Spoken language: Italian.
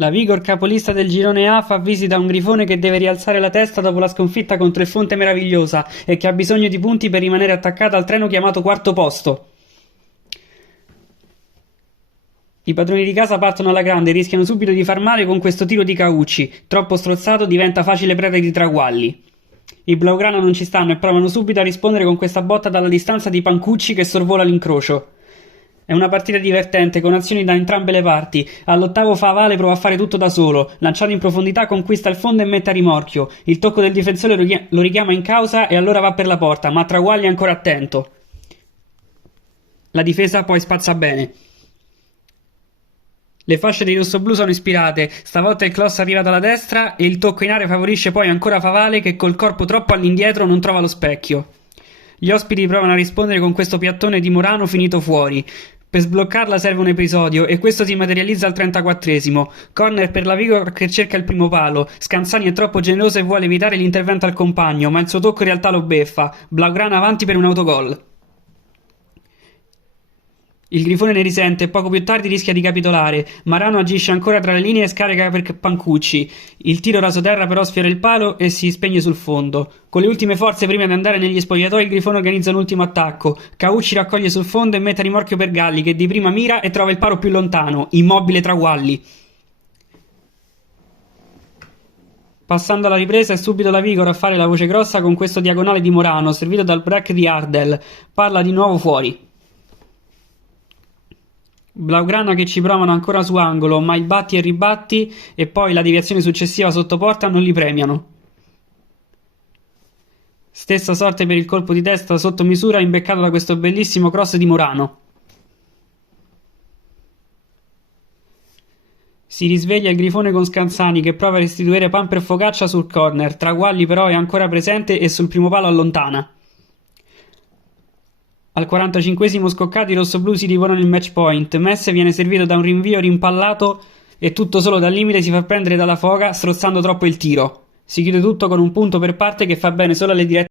La Vigor, capolista del girone A, fa visita a un grifone che deve rialzare la testa dopo la sconfitta contro il Fonte Meravigliosa e che ha bisogno di punti per rimanere attaccata al treno chiamato quarto posto. I padroni di casa partono alla grande e rischiano subito di far male con questo tiro di Caucci. Troppo strozzato, diventa facile preda di tragualli. I Blaugrana non ci stanno e provano subito a rispondere con questa botta dalla distanza di Pancucci che sorvola l'incrocio. È una partita divertente, con azioni da entrambe le parti. All'ottavo Favale prova a fare tutto da solo. Lanciato in profondità conquista il fondo e mette a rimorchio. Il tocco del difensore lo richiama in causa e allora va per la porta, ma Tragualli è ancora attento. La difesa poi spazza bene. Le fasce dei rossoblù sono ispirate, stavolta il cross arriva dalla destra e il tocco in area favorisce poi ancora Favale che col corpo troppo all'indietro non trova lo specchio. Gli ospiti provano a rispondere con questo piattone di Morano finito fuori. Per sbloccarla serve un episodio e questo si materializza al 34esimo. Corner per la Vigor che cerca il primo palo. Scanzani è troppo generoso e vuole evitare l'intervento al compagno, ma il suo tocco in realtà lo beffa. Blaugrana avanti per un autogol. Il grifone ne risente e poco più tardi rischia di capitolare. Marano agisce ancora tra le linee e scarica per Pancucci. Il tiro rasoterra però sfiora il palo e si spegne sul fondo. Con le ultime forze prima di andare negli spogliatoi il grifone organizza un ultimo attacco. Caucci raccoglie sul fondo e mette a rimorchio per Galli che di prima mira e trova il palo più lontano, immobile Tragualli. Passando alla ripresa è subito la Vigor a fare la voce grossa con questo diagonale di Morano, servito dal break di Ardel. Parla di nuovo fuori. Blaugrana che ci provano ancora su angolo, ma i batti e ribatti e poi la deviazione successiva sotto porta non li premiano. Stessa sorte per il colpo di testa sotto misura imbeccato da questo bellissimo cross di Morano. Si risveglia il grifone con Scanzani che prova a restituire pan per focaccia sul corner, Tragualli però è ancora presente e sul primo palo allontana. Al 45esimo scoccati i rossoblù si divorano il match point. Messe viene servito da un rinvio rimpallato e tutto solo dal limite si fa prendere dalla foga strozzando troppo il tiro. Si chiude tutto con un punto per parte che fa bene solo alle dirette